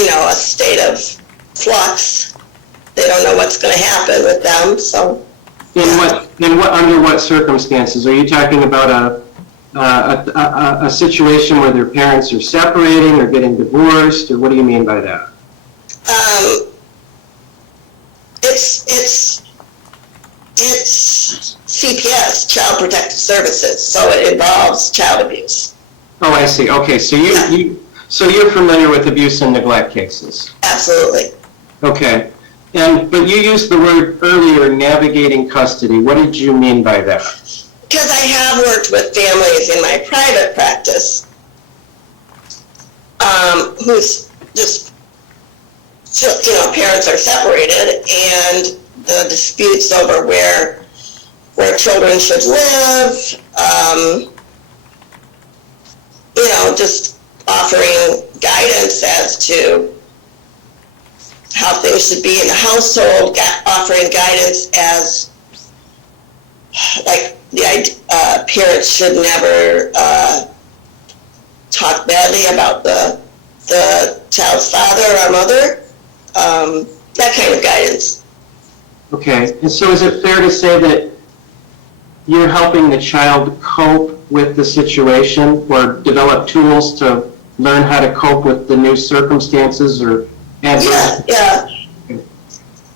a state of flux. They don't know what's going to happen with them. So, under what circumstances? Are you talking about a situation where their parents are separating or getting divorced, or what do you mean by that? It's CPS, Child Protective Services, so it involves child abuse. Oh, I see. Okay, so you're familiar with abuse and neglect cases. Absolutely. Okay, but you used the word earlier, navigating custody. What did you mean by that? Because I have worked with families in my private practice whose just, parents are separated, and the disputes over where children should live, just offering guidance as to how things should be in the household, offering guidance as, like, the parents should never talk badly about the child's father or mother, that kind of guidance. Okay, and so is it fair to say that you're helping the child cope with the situation or develop tools to learn how to cope with the new circumstances or adverse? Yeah.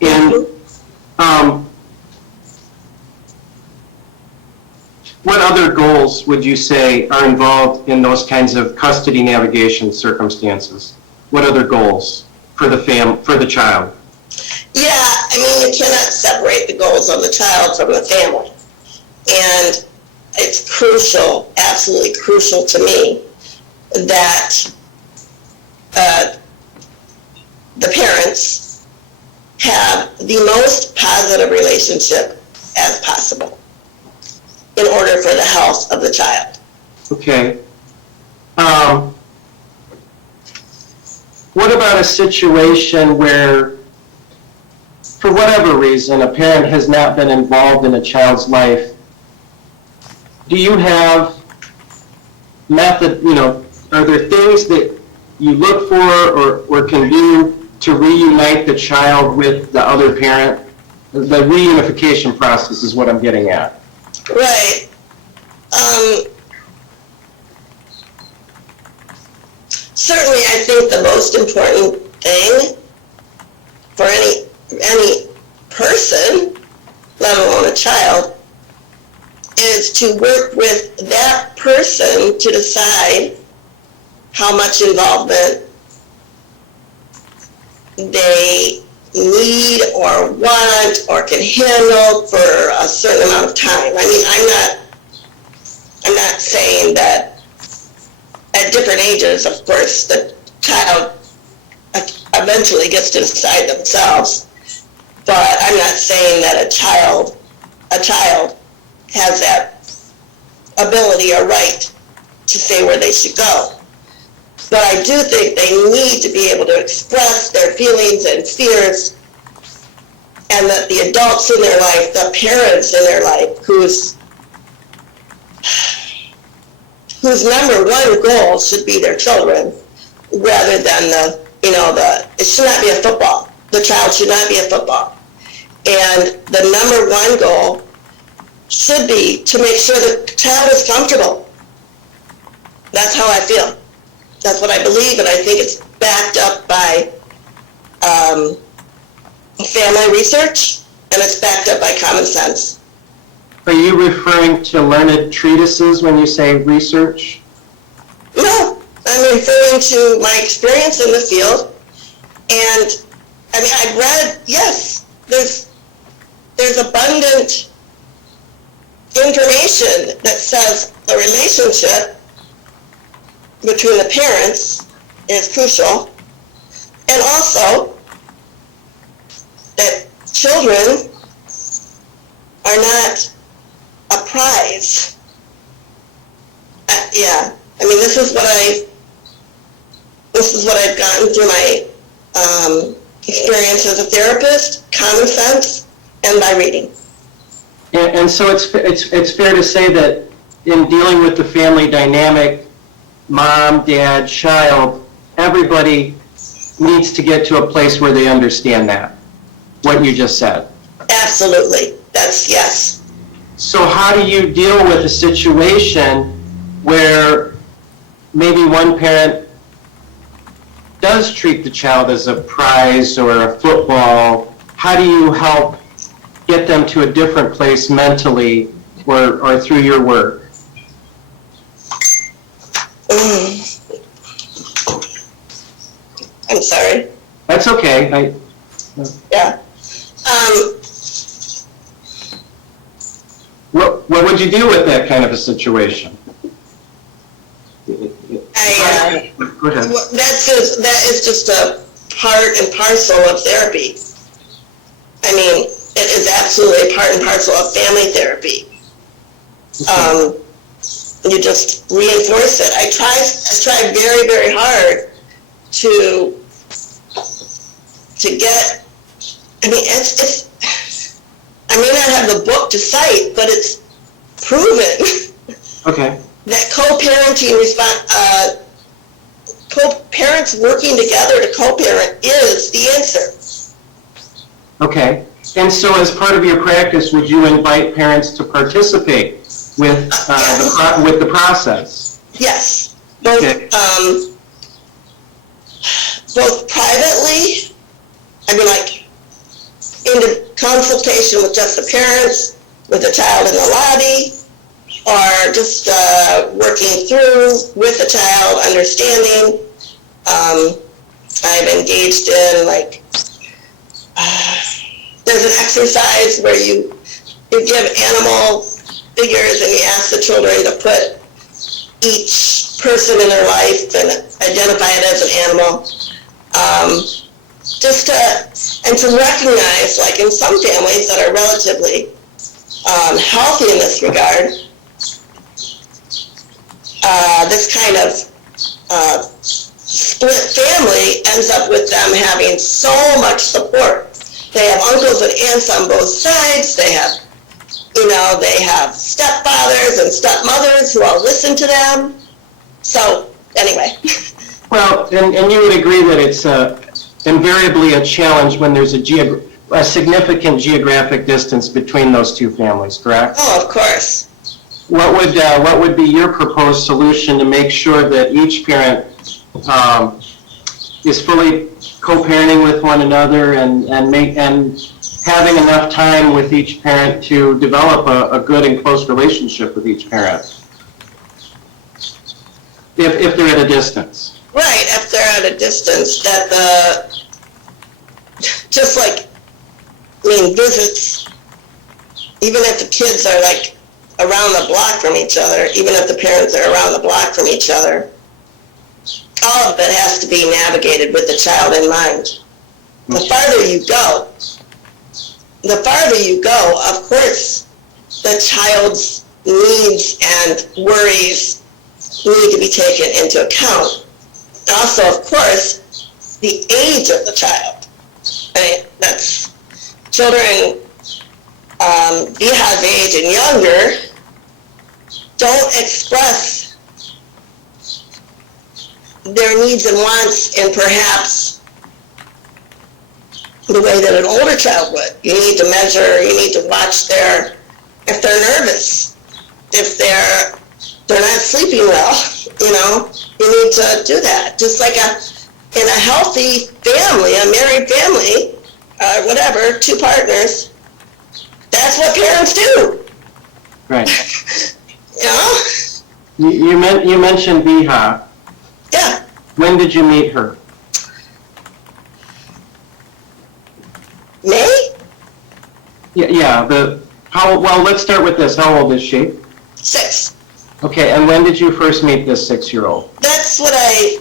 And what other goals would you say are involved in those kinds of custody navigation circumstances? What other goals for the child? Yeah, you cannot separate the goals of the child from the family. And it's crucial, absolutely crucial to me, that the parents have the most positive relationship as possible in order for the health of the child. Okay. What about a situation where, for whatever reason, a parent has not been involved in a child's life? Do you have are there things that you look for or can do to reunite the child with the other parent? The reunification process is what I'm getting at. Right. Certainly, I think the most important thing for any person, let alone a child, is to work with that person to decide how much involvement they need or want or can handle for a certain amount of time. I'm not saying that at different ages, of course, the child eventually gets to decide themselves, but I'm not saying that a child has that ability or right to say where they should go. But I do think they need to be able to express their feelings and fears, and that the adults in their life, the parents in their life, whose number one goal should be their children, rather than it should not be a football. The child should not be a football. And the number one goal should be to make sure the child is comfortable. That's how I feel. That's what I believe, and I think it's backed up by family research, and it's backed up by common sense. Are you referring to learned treatises when you say research? No, I'm referring to my experience in the field, and I've read, yes, there's abundant information that says the relationship between the parents is crucial, and also that children are not a prize. This is what I've gotten through my experience as a therapist, common sense, and by reading. And so it's fair to say that in dealing with the family dynamic, mom, dad, child, everybody needs to get to a place where they understand that, what you just said. Absolutely. That's yes. So how do you deal with a situation where maybe one parent does treat the child as a prize or a football? How do you help get them to a different place mentally or through your work? I'm sorry. That's okay. Yeah. What would you do with that kind of a situation? Go ahead. That is just a part and parcel of therapy. I mean, it is absolutely a part and parcel of family therapy. You just reinforce it. I try very, very hard to get, I mean, I may not have the book to cite, but it's proven Okay. that co-parents working together to co-parent is the answer. Okay. And so as part of your practice, would you invite parents to participate with the process? Yes, both Okay. both privately, I mean, like in the consultation with just the parents, with the child in the lobby, or just working through with the child, understanding. I've engaged in there's an exercise where you give animal figures and you ask the children to put each person in their life and identify it as an animal. To recognize, like in some families that are relatively healthy in this regard, this kind of split family ends up with them having so much support. They have uncles and aunts on both sides. They have, they have stepfathers and stepmothers who all listen to them. So, anyway. Well, and you would agree that it's invariably a challenge when there's a significant geographic distance between those two families, correct? Oh, of course. What would be your proposed solution to make sure that each parent is fully co-parenting with one another and having enough time with each parent to develop a good and close relationship with each parent, if they're at a distance? Right, if they're at a distance, just like, visits, even if the kids are like around the block from each other, even if the parents are around the block from each other, all of it has to be navigated with the child in mind. The farther you go, of course, the child's needs and worries need to be taken into account. Also, of course, the age of the child. Right? That's children Biha's age and younger don't express their needs and wants in perhaps the way that an older child would. You need to measure, you need to watch if they're nervous, if they're not sleeping well, you need to do that. Just like in a healthy family, a married family, whatever, two partners, that's what parents do. Right. You know? You mentioned Biha. Yeah. When did you meet her? May? Yeah. Well, let's start with this. How old is she? 6. Okay, and when did you first meet this 6-year-old? That's what it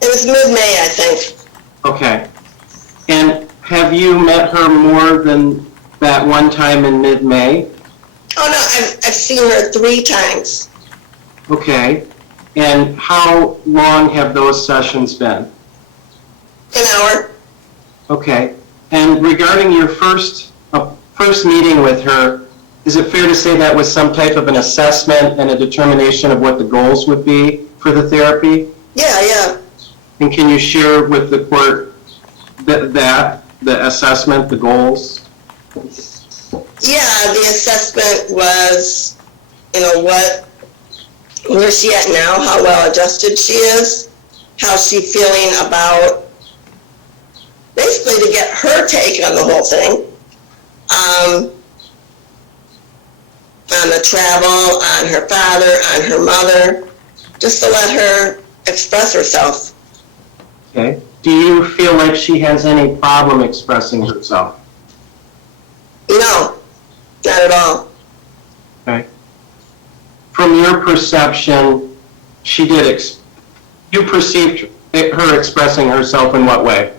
was mid-May, I think. Okay. And have you met her more than that one time in mid-May? Oh, no, I've seen her 3 times. Okay. And how long have those sessions been? An hour. Okay. And regarding your first meeting with her, is it fair to say that was some type of an assessment and a determination of what the goals would be for the therapy? Yeah. And can you share with the court the assessment, the goals? Yeah, the assessment was, where she at now, how well adjusted she is, how she feeling about, basically to get her take on the whole thing. On the travel, on her father, on her mother, just to let her express herself. Okay. Do you feel like she has any problem expressing herself? No, not at all. Okay. From your perception, you perceived her expressing herself in what way?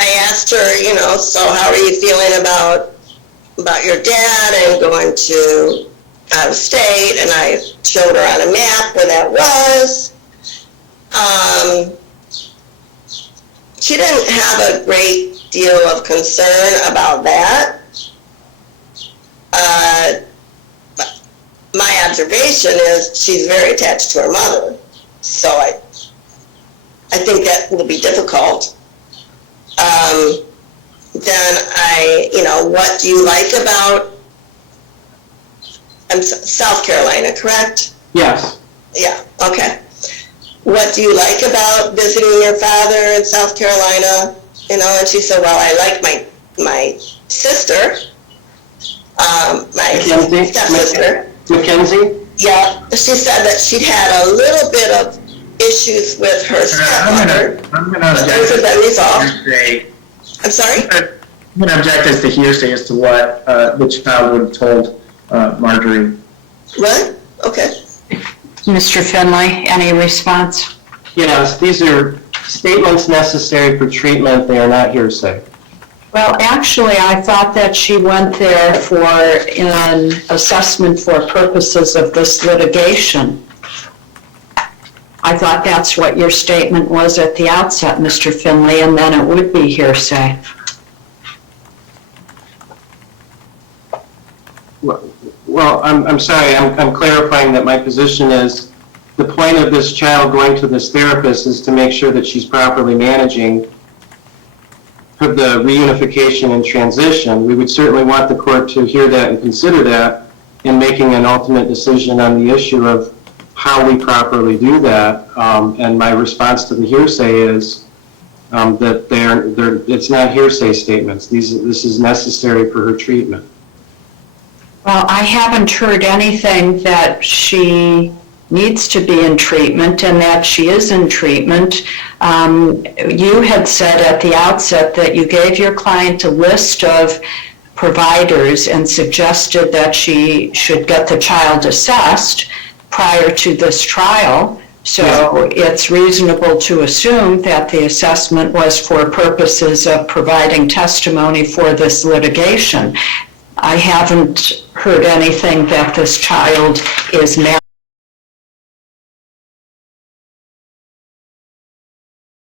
I asked her, so how are you feeling about your dad and going to out of state, and I showed her on a map where that was. She didn't have a great deal of concern about that. But my observation is she's very attached to her mother, so I think that will be difficult. Then what do you like about South Carolina, correct? Yes. Yeah, okay. What do you like about visiting your father in South Carolina? And she said, well, I like my sister, my stepsister. Mackenzie? Yeah, she said that she'd had a little bit of issues with her stepmother. I'm going to object. Those have been resolved. I'm sorry? I'm going to object as to hearsay as to what the child would have told Marjorie. What? Okay. Mr. Finley, any response? Yes, these are statements necessary for treatment. They are not hearsay. Well, actually, I thought that she went there for an assessment for purposes of this litigation. I thought that's what your statement was at the outset, Mr. Finley, and then it would be hearsay. Well, I'm sorry, I'm clarifying that my position is the point of this child going to this therapist is to make sure that she's properly managing the reunification and transition. We would certainly want the court to hear that and consider that in making an ultimate decision on the issue of how we properly do that. And my response to the hearsay is that it's not hearsay statements. This is necessary for her treatment. Well, I haven't heard anything that she needs to be in treatment and that she is in treatment. You had said at the outset that you gave your client a list of providers and suggested that she should get the child assessed prior to this trial. So it's reasonable to assume that the assessment was for purposes of providing testimony for this litigation. I haven't heard anything that this child is